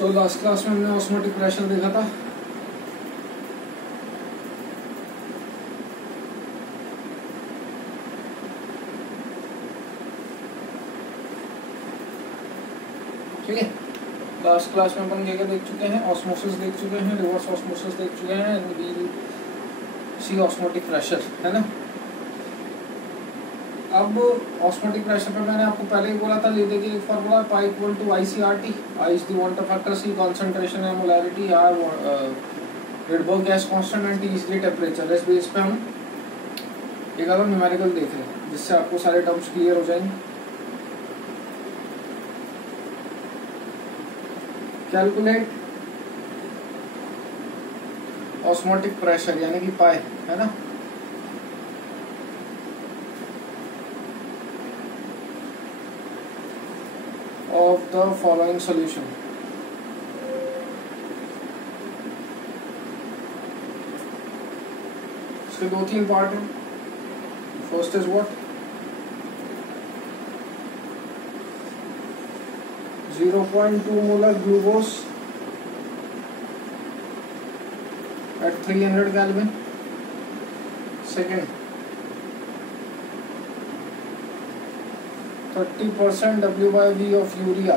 So last class में हमने osmotic pressure देखा था। ठीक है, लास्ट क्लास में अपन क्या देख चुके हैं, ऑस्मोसिस देख चुके हैं, रिवर्स ऑस्मोसिस देख चुके हैं, सी ऑस्मोटिक प्रेशर है ना। अब ऑस्मोटिक प्रेशर पे मैंने आपको पहले ही बोला था, ले देखिए एक formula pi equal to ICRT, I is the water factor, C concentration and molarity, R Rydberg gas constant and T is the temperature. इस बेस पे हम एक आधा न्यूमेरिकल देख रहे हैं जिससे आपको सारे टर्म्स क्लियर हो जाएंगे। कैलकुलेट ऑस्मोटिक प्रेशर यानी कि पाई है ना। Of the following solution. इसके दो तीन पार्ट हैं। First is what, 0.2 molar glucose at 300 Kelvin. Second, 30% W/V of urea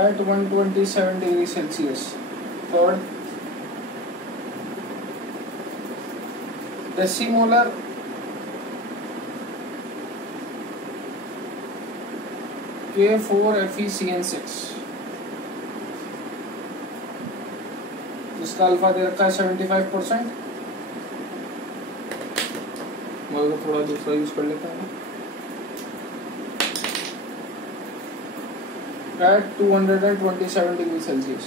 at 127 degrees Celsius. Third, decimolar K4FeCN6 जिसका अल्फा दे रखा है 75%। मैं थोड़ा दूसरा यूज कर लेता हूँ। At 227 degree Celsius.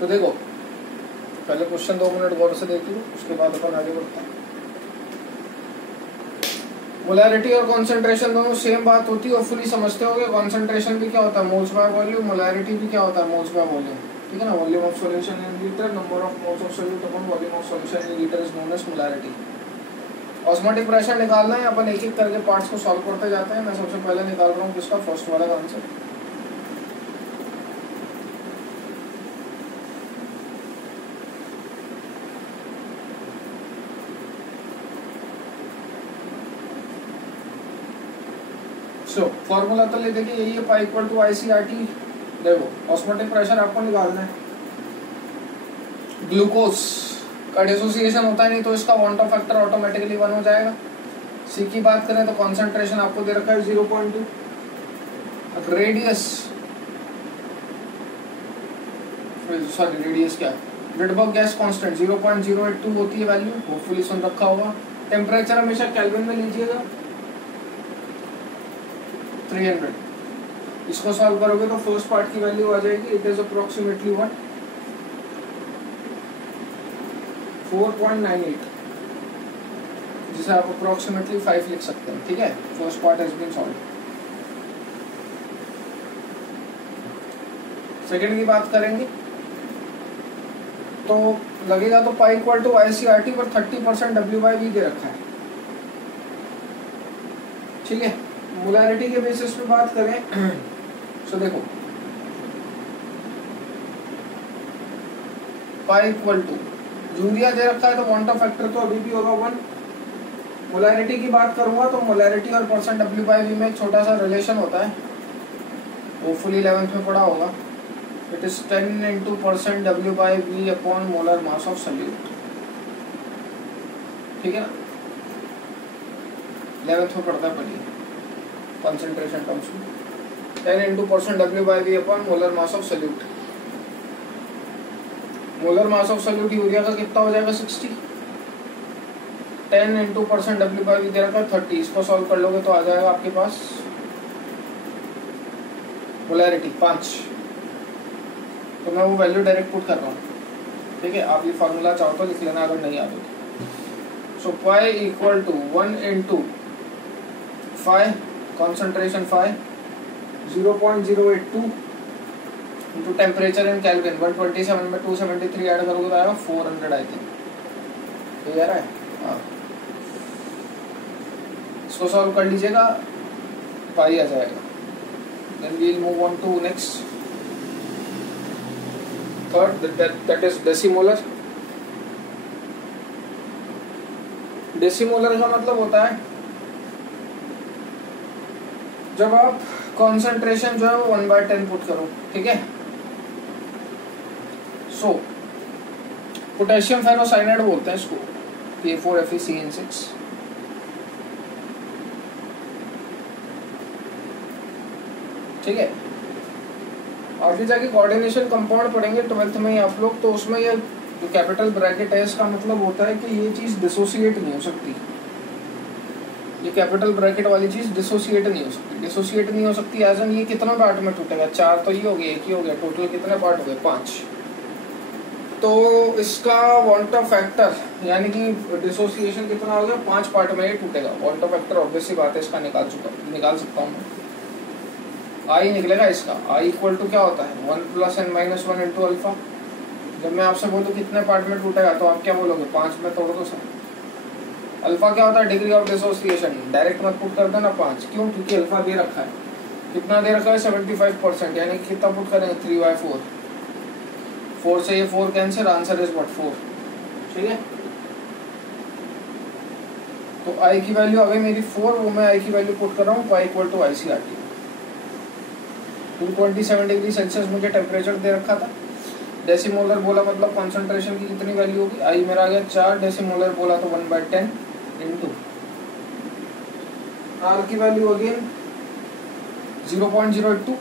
तो देखो पहले क्वेश्चन 2 मिनट गौर से देख लो, उसके बाद अपन आगे बढ़ते हैं। मोलैरिटी और कॉन्सेंट्रेशन दोनों सेम बात होती है और फुली समझते होगे। कॉन्सेंट्रेशन भी क्या होता है, मोल्स बाय वॉल्यूम, मोलैरिटी भी क्या होता है, मोल्स बाय वॉल्यूम। ठीक है ना, volume of solution in litre, number of moles of solute upon volume of solution in litre is known as molarity. Osmotic pressure निकालना है, अपन एक एक करके पार्ट्स को सॉल्व करते जाते हैं। मैं सबसे पहले निकाल रहा हूँ किसका, फर्स्ट वाला का आंसर। सो फॉर्मूला तो ले देखिए यही है, पाई इक्वल टू ICRT। देखो ऑस्मोटिक प्रेशर आपको निकालना है, ग्लूकोज का डिसोसिएशन होता है नहीं तो इसका वांट फैक्टर ऑटोमेटिकली 1 हो जाएगा। सी की बात करें तो कॉन्सेंट्रेशन आपको दे रखा है 0.2। रेडियस क्या, रेडबर्ग गैस कांस्टेंट 0.082 होती है वैल्यू, होपफुली सुन रखा होगा। टेम्परेचर हमेशा केल्विन में लीजिएगा 300। इसको सॉल्व करोगे तो फर्स्ट पार्ट की वैल्यू आ जाएगी, इट इज अप्रोक्सीमेटली 4.98, जिसे आप अप्रोक्सीमेटली 5 लिख सकते हैं। ठीक है, first part has been solve. Second की बात करेंगे तो लगेगा तो पाई इक्वल टू ICRT पर 30% W/V दे रखा है। ठीक है, मोलैरिटी के बेसिस पे बात करें तो देखो पाई इक्वल टू यूरिया दे रखा है तो वांट फैक्टर तो अभी भी होगा 1। मोलैरिटी की बात करूंगा तो मोलैरिटी और परसेंट W/V में एक छोटा सा रिलेशन होता है, होपफुली 11th में पढ़ा होगा। It is 10 into % W/V upon molar mass of solute. ठीक है ना, 11th में पढ़ता है पढ़िए कंसंट्रेशन टर्म्स में, 10 into % W/V upon molar mass of solute. Molar mass of solute urea का कितना हो जाएगा 60, 10 into % W/V दे रखा है 30। इसको सॉल्व कर लोगे तो आ जाएगा आपके पास मोलैरिटी 5। तो मैं वो वैल्यू डायरेक्ट पुट कर रहा हूँ। ठीक है, आप ये फार्मूला चाहो तो लिख लेना अगर नहीं आता तो। So pi equal to 1 into 5 concentration 5, 0.082 into temperature in kelvin 127 में 273 ऐड करोगे तो आएगा 400 आई थिंक। क्लियर है? हाँ, इसको सॉल्व कर लीजिएगा। पाई आ जाएगा। Then we will move on to next third, that is decimolar. Decimolar का मतलब होता है जब आप कॉन्सेंट्रेशन जो है वो 1/10 पुट करो, ठीक है। सो पोटेशियम फेरोसाइनाइड बोलते हैं इसको, P4FeCN6। ठीक है, आगे जाके कोऑर्डिनेशन कंपाउंड पढ़ेंगे 12th में ही आप लोग, तो उसमें ये जो कैपिटल ब्रैकेट है इसका मतलब होता है कि ये चीज डिसोसिएट नहीं हो सकती। ये कैपिटल ब्रैकेट वाली चीज डिसोसिएट नहीं हो सकती। डिसोसिएट नहीं हो सकती एज एन ये कितना पार्ट में टूटेगा, 4 तो ये हो गया, एक ही हो गया, टोटल कितने पार्ट हो गए, 5। तो इसका वांट ऑफ फैक्टर यानी कि डिसोसिएशन कितना हो गया, 5 पार्ट में ये टूटेगा। वांट ऑफ फैक्टर ऑब्वियस सी बात है, इसका निकाल सकता हूँ मैं। आई निकलेगा इसका, आई इक्वल टू क्या होता है 1 + n-1 इंटू अल्फा। जब मैं आपसे बोलूँ कितने पार्ट में टूटेगा तो आप क्या बोलोगे, 5 में तोड़ दो सर। अल्फा क्या होता है, डिग्री ऑफ डिसोसिएशन। डायरेक्ट मत पुट कर देना 5, क्यों, क्योंकि अल्फा दे रखा है, कितना दे रखा है 75%, यानी कितना पुट करेंगे 3/4। 4 से ये 4 कैंसिल, आंसर इज व्हाट 4। ठीक है, तो आई की वैल्यू आ गई मेरी 4, वो मैं आई की वैल्यू पुट कर रहा हूँ, pi equal to ICRT। 227 degree Celsius मुझे टेम्परेचर दे रखा था। डेसिमोलर बोला मतलब कॉन्सेंट्रेशन की कितनी वैल्यू होगी, आई मेरा आ गया 4, डेसिमोलर बोला तो 1/10 इंटू आर की वैल्यू अगेन 0.082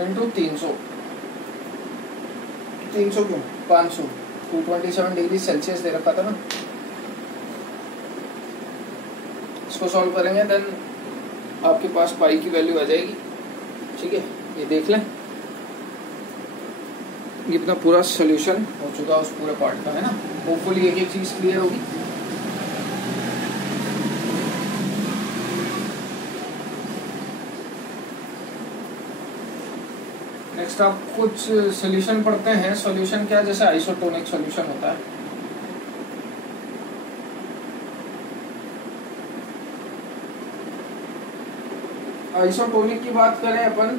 इंटू 300 क्यों 500, 227 डिग्री सेल्सियस दे रखा था ना। इसको सॉल्व करेंगे देन आपके पास पाई की वैल्यू आ जाएगी। ठीक है, ये देख लें, ये अपना पूरा सोल्यूशन हो चुका उस पूरे पार्ट का, है ना। होपफुली एक एक चीज क्लियर होगी। नेक्स्ट आप कुछ सोल्यूशन पढ़ते हैं। सोल्यूशन क्या, जैसे आइसोटोनिक सोल्यूशन होता है। आइसोटोनिक की बात करें अपन,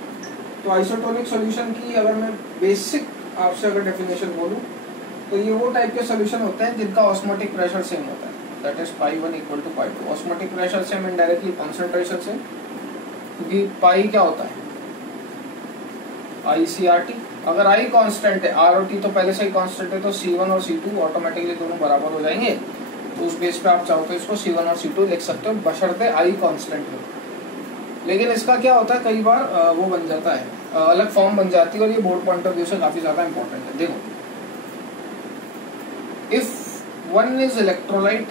तो आइसोटोनिक सॉल्यूशन की अगर मैं बेसिक आपसे अगर डेफिनेशन बोलूं तो ये वो टाइप के सॉल्यूशन होते हैं जिनका ऑस्मोटिक प्रेशर सेम होता है, that is π1 = π2। Osmotic pressure same indirectly concentration से, क्योंकि पाई क्या होता है ICRT। अगर आई कांस्टेंट है, R और T तो पहले से ही कांस्टेंट है, तो C1 और C2 ऑटोमेटिकली दोनों बराबर हो जाएंगे। तो उस बेस पे आप चाहो तो इसको C1 और C2 लिख सकते हो, बशर्ते आई कांस्टेंट हो। लेकिन इसका क्या होता है, कई बार वो बन जाता है, अलग फॉर्म बन जाती है, और ये बोर्ड पॉइंट ऑफ व्यू से काफी ज्यादा इंपॉर्टेंट है। देखो, if one is electrolyte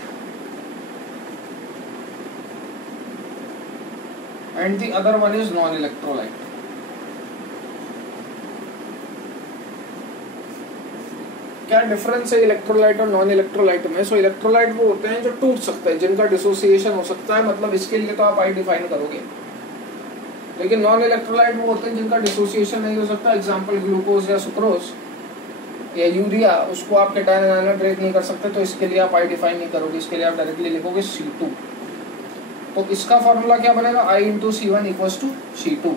and the other one is non electrolyte, क्या डिफरेंस है इलेक्ट्रोलाइट और नॉन इलेक्ट्रोलाइट में। सो इलेक्ट्रोलाइट वो होते हैं जो टूट सकते हैं, जिनका डिसोसिएशन हो सकता है, मतलब इसके लिए तो आप आई डिफाइन करोगे। लेकिन नॉन इलेक्ट्रोलाइट वो होते हैं जिनका डिसोसिएशन नहीं हो सकता। एग्जांपल ग्लूकोज या सुक्रोज या यूरिया, उसको आप कैटायन आयन में ब्रेक नहीं कर सकते, तो इसके लिए आप आई डिफाइन नहीं करोगे, इसके लिए आप डायरेक्टली लिखोगे C2। तो इसका फॉर्मूला क्या बनेगा, I × C1 = C2।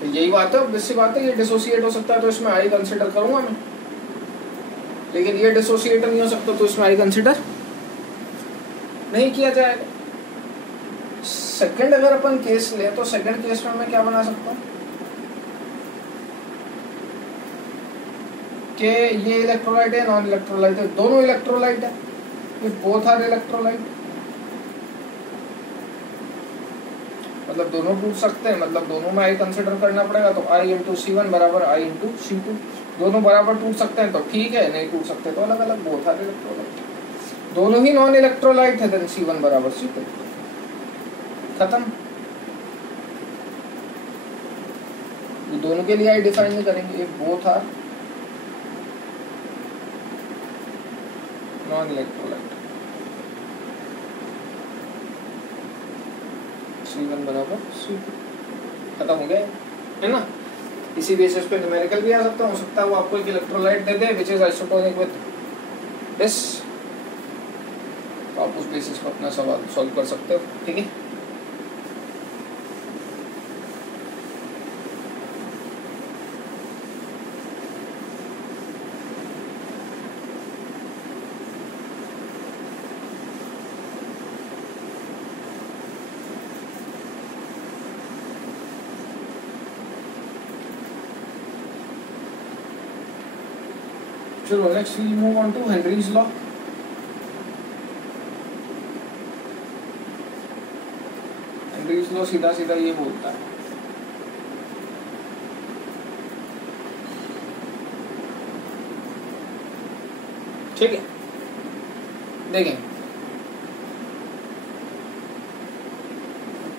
तो यही बात है, वैसी बात है, ये डिसोसिएट हो सकता है तो इसमें आई कंसिडर करूंगा मैं, लेकिन ये डिसोसिएट नहीं हो सकता तो इसमें आई कंसिडर नहीं किया जाएगा। सेकंड अगर अपन केस ले, तो सेकंड केस में मैं क्या बना सकता हूँ कि ये इलेक्ट्रोलाइट है, नॉन इलेक्ट्रोलाइट है, दोनों इलेक्ट्रोलाइट है, बोथ आर इलेक्ट्रोलाइट, मतलब दोनों टूट सकते हैं, मतलब दोनों में आई कंसिडर करना पड़ेगा। तो I × C1 = I × C2। दोनों बराबर टूट सकते हैं तो ठीक है, नहीं टूट सकते तो अलग अलग, बोथ आर इलेक्ट्रोलाइट। दोनों ही नॉन इलेक्ट्रोलाइट है, देन C1 = C2, खत्म। दोनों के लिए आई डिफाइन नहीं करेंगे, both are non electrolyte, C1 = C2, खत्म हो गया, है ना। इसी बेसिस पे न्यूमेरिकल भी आ सकता, हो सकता है वो आपको एक electrolyte they they which is isotonic with this, तो आप आप उस बेसिस पर अपना सवाल सॉल्व कर सकते हो। ठीक है, चलो next we move on to Henry's law. Henry's law सीधा सीधा ये बोलता है, ठीक है, देखें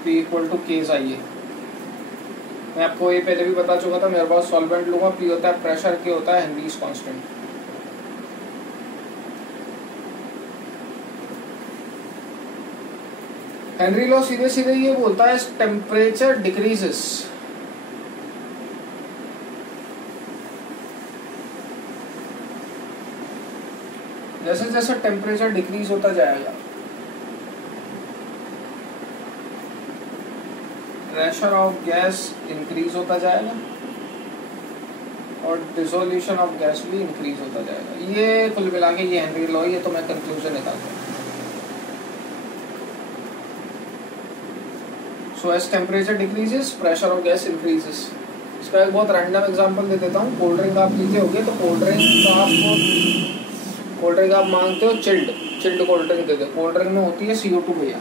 P इक्वल टू केस आइए, मैं आपको ये पहले भी बता चुका था, मेरे पास सॉल्वेंट लूंगा, P होता है प्रेशर, K होता है हेनरीज कांस्टेंट। हेनरी लॉ सीधे सीधे ये बोलता है टेम्परेचर डिक्रीजेस, जैसे जैसे टेम्परेचर डिक्रीज होता जाएगा प्रेशर ऑफ गैस इंक्रीज होता जाएगा और डिसोल्यूशन ऑफ गैस भी इंक्रीज होता जाएगा। ये कुल मिला के ये हेनरी लॉ, ये तो मैं कंक्लूजन निकालता हूँ। So as temperature decreases pressure of gas increases. इसका एक बहुत रैंडम एग्जांपल दे देता हूँ। कोल्ड ड्रिंक आप पीते होगे तो कोल्ड ड्रिंक आप मांगते हो चिल्ड कोल्ड ड्रिंक दे दो। कोल्ड ड्रिंक में होती है CO2 भैया।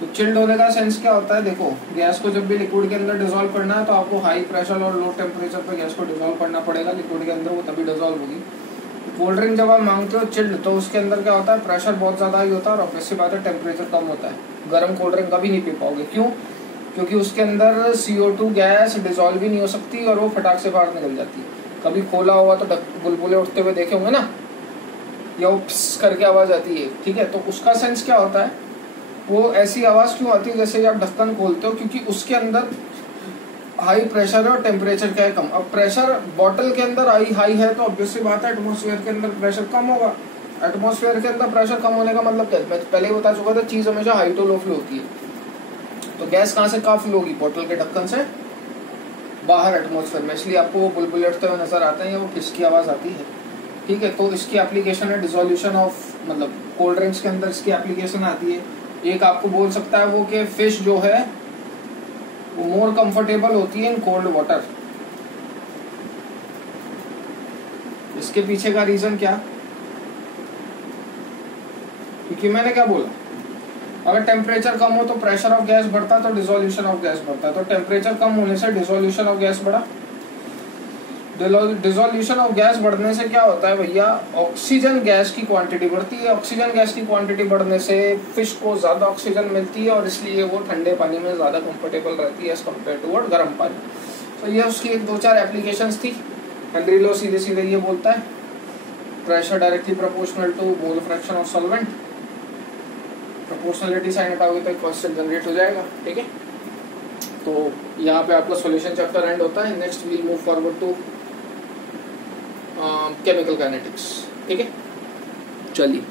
तो चिल्ड होने का सेंस क्या होता है, देखो गैस को जब भी लिक्विड के अंदर डिसॉल्व करना है तो आपको हाई प्रेशर और लो टेम्परेचर पर गैस को डिसॉल्व करना पड़ेगा लिक्विड के अंदर, वो तभी डिसॉल्व होगी। कोल्ड ड्रिंक जब आप मांगते हो चिल्ड तो उसके अंदर क्या होता है, प्रेशर बहुत ज़्यादा ही होता है और ऑब्वियस सी बात है टेम्परेचर कम होता है। गर्म कोल्ड ड्रिंक कभी नहीं पी पाओगे, क्यों? क्योंकि उसके अंदर CO2 गैस डिसॉल्व ही नहीं हो सकती और वो फटाक से बाहर निकल जाती है। कभी खोला हुआ तो बुलबुले उठते हुए देखे होंगे ना, या वो पिस करके आवाज़ आती है, ठीक है। तो उसका सेंस क्या होता है, वो ऐसी आवाज़ क्यों आती है जैसे आप ढक्कन खोलते हो, क्योंकि उसके अंदर हाई प्रेशर है और टेम्परेचर क्या है, कम। अब प्रेशर बॉटल के अंदर हाई है तो ऑब्वियसली बात है एटमॉस्फेयर के अंदर प्रेशर कम होगा। एटमॉस्फेयर के अंदर प्रेशर कम होने का मतलब क्या है, मैं पहले ही बता चुका था, चीज़ हमेशा हाई टू लो फ्लो होती है। तो गैस कहाँ से कहाँ फ्लो होगी, बॉटल के ढक्कन से बाहर एटमॉस्फेयर में, इसलिए आपको वो बुलबुले उठते हुए नजर आते हैं या वो किसकी आवाज़ आती है, ठीक है। तो इसकी एप्लीकेशन है डिसोल्यूशन ऑफ, मतलब कोल्ड ड्रिंक्स के अंदर इसकी एप्लीकेशन आती है। एक आपको बोल सकता है वो कि फिश जो है वो मोर कंफर्टेबल होती है इन कोल्ड वाटर। इसके पीछे का रीजन क्या, क्योंकि मैंने क्या बोला, अगर टेम्परेचर कम हो तो प्रेशर ऑफ गैस बढ़ता तो डिसोल्यूशन ऑफ गैस बढ़ता, तो टेम्परेचर कम होने से डिसोल्यूशन ऑफ गैस बढ़ा। डिसोल्यूशन ऑफ गैस बढ़ने से क्या होता है भैया, ऑक्सीजन गैस की क्वांटिटी बढ़ती है। ऑक्सीजन गैस की क्वांटिटी बढ़ने से फिश को ज़्यादा ऑक्सीजन मिलती है और इसलिए वो ठंडे पानी में ज़्यादा कंफर्टेबल रहती है एज कम्पेयर टू गर्म पानी। तो ये उसकी एक दो चार एप्लीकेशंस थी। हेनरी लॉ सीधे सीधे ये बोलता है pressure directly proportional to mole fraction of solvent. Proportionality sign हटाओगे तो एक कांस्टेंट जनरेट हो जाएगा, ठीक है। तो यहाँ पे आपका सॉल्यूशन चैप्टर एंड होता है। Next we'll move forward to chemical kinetics, ठीक है। चलिए।